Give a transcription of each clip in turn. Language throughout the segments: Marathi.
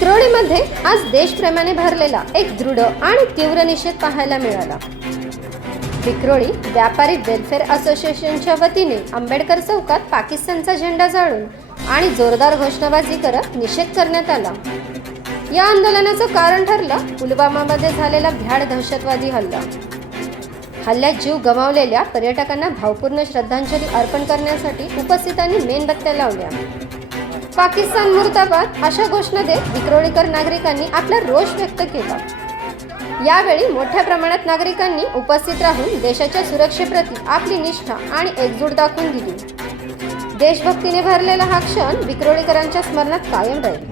विक्रोळीमध्ये आज देशप्रेमाने भरलेला एक दृढ आणि तीव्र निषेध पाहायला मिळाला. विक्रोळी व्यापारी वेलफेअर असोसिएशनच्या वतीने आंबेडकर चौकात पाकिस्तानचा झेंडा जाळून आणि जोरदार घोषणाबाजी करत निषेध करण्यात आला. या आंदोलनाचं कारण ठरलं पुलवामामध्ये झालेला भ्याड दहशतवादी हल्ला. हल्ल्यात जीव गमावलेल्या पर्यटकांना भावपूर्ण श्रद्धांजली अर्पण करण्यासाठी उपस्थितांनी मेणबत्त्या लावल्या. पाकिस्तान मुर्दाबाद अशा घोषणा देत विक्रोळीकर नागरिकांनी आपला रोष व्यक्त केला. यावेळी मोठ्या प्रमाणात नागरिकांनी उपस्थित राहून देशाच्या सुरक्षेप्रती आपली निष्ठा आणि एकजूट दाखवून दिली. देशभक्तीने भरलेला हा क्षण विक्रोळीकरांच्या स्मरणात कायम राहील.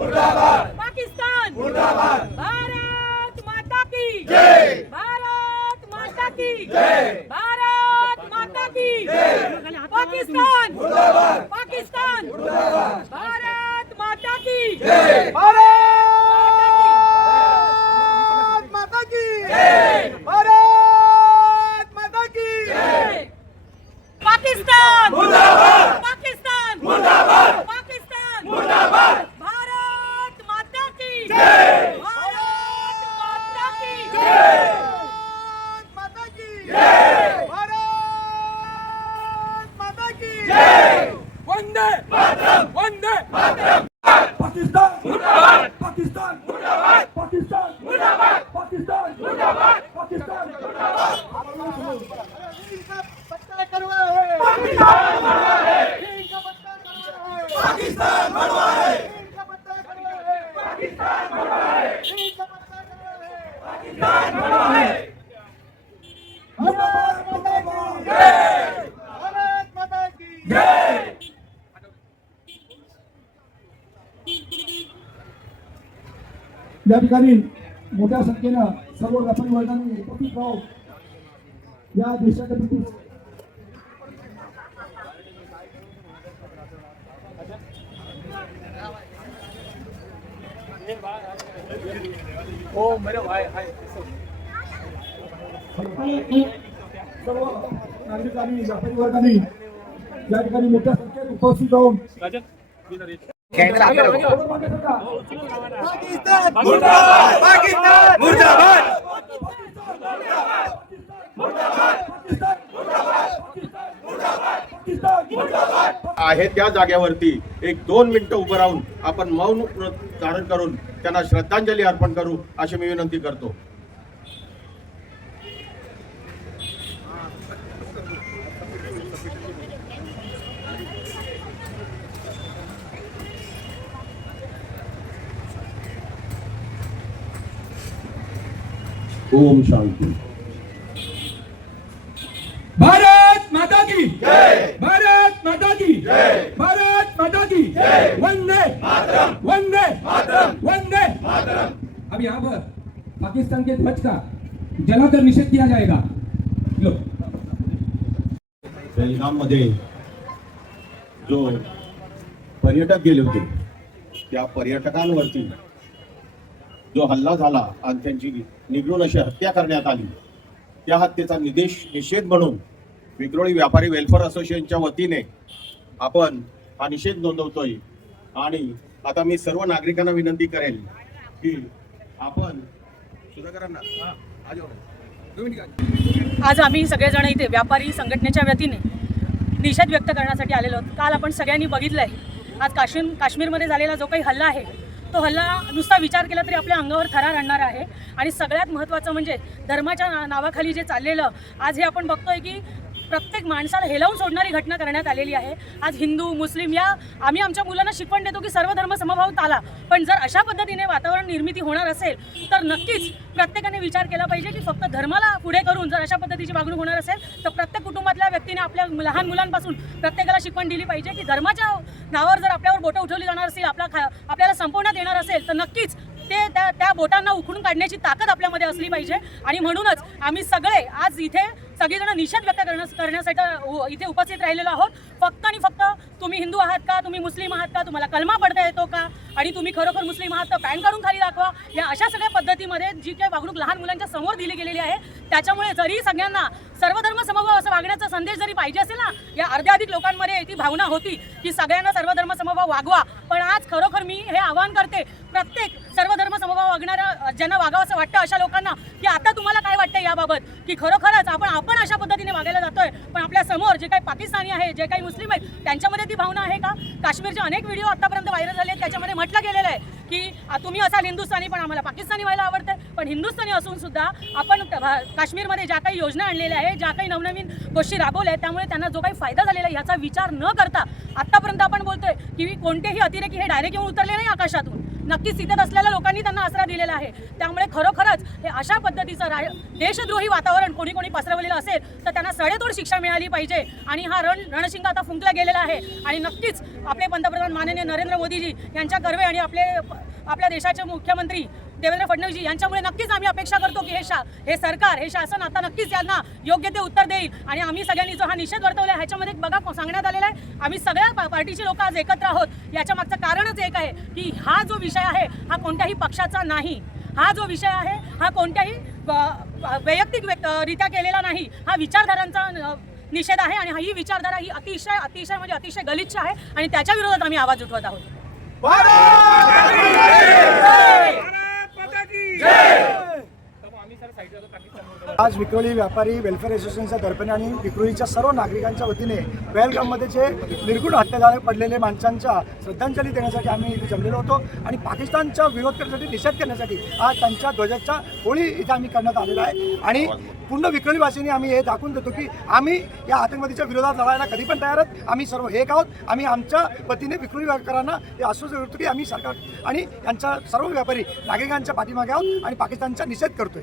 पाकिस्तान! मुर्दाबाद! भारत माता की! जय! भारत माता की! जय! भारत माता की! जय! पाकिस्तान! मुर्दाबाद! पाकिस्तान! की जय भारत माता की जय भारत माता की जय पाकिस्तान मुर्दाबाद पाकिस्तान मुर्दाबाद पाकिस्तान मुर्दाबाद भारत माता की जय भारत माता की जय भारत माता की जय भारत माता की जय वंदे मातरम वंदे मातरम पाकिस्तान मुर्दाबाद पाकिस्तान मुर्दाबाद पाकिस्तान मुर्दाबाद पाकिस्तान मुर्दाबाद पाकिस्तान इनका पत्ता करवा है पाकिस्तान मरवा है इनका पत्ता करवा है पाकिस्तान मरवा है इनका पत्ता करवा है पाकिस्तान मरवा है इनका पत्ता करवा है पाकिस्तान मरवा है भारत माता की जय भारत माता की जय या ठिकाणी मोठ्या संख्येनं सर्व व्यापारी वर्गाने एकत्रित राहून या देशाच्या प्रती सर्व नागरिकांनी व्यापारी वर्गाने या ठिकाणी मोठ्या संख्येत उपस्थित राहून पाकिस्तान! मुर्दाबाद! पाकिस्तान! मुर्दाबाद! आहे त्या जागेवरती एक दोन मिनिटं उभं राहून आपण मौन व्रत धारण करून त्यांना श्रद्धांजली अर्पण करू अशी मी विनंती करतो. ओम शांती। भारत माता की जय। भारत माता की जय। भारत माता की जय। वंदे मातरम। वंदे मातरम। वंदे। मातरम। अब यहाँ पर पाकिस्तान के ध्वज का जलाकर निषेध किया जाएगा। लो। बेलगाममध्ये जो पर्यटक गेले होते त्या पर्यटकांवरती जो हल्ला झाला आणि त्यांची निगडून अशी हत्या करण्यात आली त्या हत्येचा निदेश निषेध म्हणून विक्रोळी व्यापारी वेलफेअर असोसिएशनच्या वतीने आपण हा निषेध नोंदवतोय. आणि आता मी सर्व नागरिकांना विनंती करेल की आपण आज आज आम्ही सगळेजण इथे व्यापारी संघटनेच्या वतीने निषेध व्यक्त करण्यासाठी आलेलो आहोत. काल आपण सगळ्यांनी बघितलं आहे आज काश्मीर काश्मीरमध्ये झालेला जो काही हल्ला आहे तो हल्ला नुसता विचार केला तरी आपल्या अंगावर थरार आणणार आहे. आणि सगळ्यात महत्त्वाचं म्हणजे धर्माच्या ना- नावाखाली जे चाललेलं आज हे आपण बघतोय की प्रत्येक माणसाला हेलावून सोडणारी घटना करण्यात आलेली आहे. आज हिंदू मुस्लिम या आम्ही आमच्या मुलांना शिकवण देतो की सर्व धर्म समभाव आला. पण जर अशा पद्धतीने वातावरण निर्मिती होणार असेल तर नक्कीच प्रत्येकाने विचार केला पाहिजे की फक्त धर्माला पुढे करून जर अशा पद्धतीची वागणूक होणार असेल तर व्यक्तीने आपल्या लहान मुलांपासून प्रत्येकाला शिकवण दिली पाहिजे की धर्माच्या नावावर जर आपल्यावर बोटं उठवली जाणार असेल आपला खा आपल्याला संपवण्यात येणार असेल तर नक्कीच ते त्या त्या बोटांना उखडून काढण्याची ताकद आपल्यामध्ये असली पाहिजे. आणि म्हणूनच आम्ही सगळे आज इथे सगळेजण निषेध व्यक्त करण्या करण्यासाठी इथे उपस्थित राहिलेलो आहोत. फक्त आणि फक्त तुम्ही हिंदू आहात का? तुम्ही मुस्लिम आहात का? तुम्हाला कलमा पडता येतो का? आणि तुम्ही खरोखर मुस्लिम आहात तर पॅन काढून खाली दाखवा. या अशा सगळ्या पद्धतीमध्ये जी काही वागणूक लहान मुलांच्या समोर दिली गेलेली आहे त्याच्यामुळे जरी सगळ्यांना सर्वधर्म समभाव असं वागण्याचा संदेश जरी पाहिजे असेल ना या अर्ध्या अधिक लोकांमध्ये ती भावना होती की सगळ्यांना सर्वधर्म समभाव वागवा. पण आज खरोखर मी हे आवाहन करते प्रत्येक सर्वधर्म समभाव वागणाऱ्या ज्यांना वागावं असं वाटतं अशा लोकांना की आता तुम्हाला काय वाटतं याबाबत? की खरोखरच आपण आपण अशा पद्धतीने वागायला जातोय पण आपल्यासमोर जे काही पाकिस्तानी आहे जे काही मुस्लिम आहेत त्यांच्यामध्ये ती भावना आहे का? काश्मीरचे अनेक व्हिडिओ आतापर्यंत व्हायरल झाले आहेत त्याच्यामध्ये म्हटलं गेलेलं आहे. की तुम्ही असाल हिंदुस्थानी पण आम्हाला पाकिस्तानी व्हायला आवडतं. पण हिंदुस्थानी असून सुद्धा आपण भा- काश्मीरमध्ये ज्या काही योजना आणलेल्या आहे ज्या काही नवनवीन गोष्टी राबवल्या आहेत त्यामुळे त्यांना जो काही फायदा झालेला आहे याचा विचार न करता आत्तापर्यंत आपण बोलतोय की कोणतेही अतिरेकी हे डायरेक्ट येऊन उतरले नाही आकाशातून. नक्कीच तिथेच असलेल्या लोकांनी त्यांना आसरा दिलेला आहे. त्यामुळे खरोखरच हे अशा पद्धतीचं रा देशद्रोही वातावरण कोणी कोणी पसरवलेलं असेल तर त्यांना सडेतोड शिक्षा मिळाली पाहिजे. आणि हा रण रणशिंग आता फुंकला गेलेला आहे. आणि नक्कीच आपले पंतप्रधान माननीय नरेंद्र मोदीजी यांच्या कर्वे आणि आपले आपल्या देशाचे मुख्यमंत्री देवेंद्र फडणवीसजी यांच्यामुळे नक्कीच आम्ही अपेक्षा करतो की हे शा हे सरकार हे शासन आता नक्कीच यांना योग्य ते उत्तर देईल. आणि आम्ही सगळ्यांनी जो हा निषेध वर्तवला आहे ह्याच्यामध्ये बघा सांगण्यात आलेला आहे आम्ही सगळ्या पार्टीचे लोक आज एकत्र आहोत. याच्या मागचं कारणच एक आहे की हा जो विषय आहे हा कोणत्याही पक्षाचा नाही. हा जो विषय आहे हा कोणत्याही वैयक्तिक रित्या केलेला नाही. हा विचारधारांचा निषेध आहे आणि ही विचारधारा ही अतिशय अतिशय म्हणजे अतिशय गलिच्छ आहे आणि त्याच्या विरोधात आम्ही आवाज उठवत आहोत. Jai! आज विक्रोळी व्यापारी वेलफेअर असोसिएशनच्या तर्फे आणि विक्रोळीच्या सर्व नागरिकांच्या वतीने पहलगाममध्ये जे निर्गुण हत्याधारे पडलेले माणसांच्या श्रद्धांजली देण्यासाठी आम्ही इथे जमलेलो होतो. आणि पाकिस्तानचा विरोध करण्यासाठी निषेध करण्यासाठी आज त्यांच्या ध्वजाचा होळी इथे आम्ही करण्यात आलेला आहे. आणि पूर्ण विक्रोळीवासींनी आम्ही हे दाखवून देतो की आम्ही या आतंकवादीच्या विरोधात लढायला कधी पण तयार आहोत. आम्ही सर्व एक आहोत. आम्ही आमच्या वतीने विक्रोळी व्यापाऱ्यांना हे आश्वासन करतो की आम्ही सरकार आणि यांच्या सर्व व्यापारी नागरिकांच्या पाठीमागे आहोत आणि पाकिस्तानचा निषेध करतोय.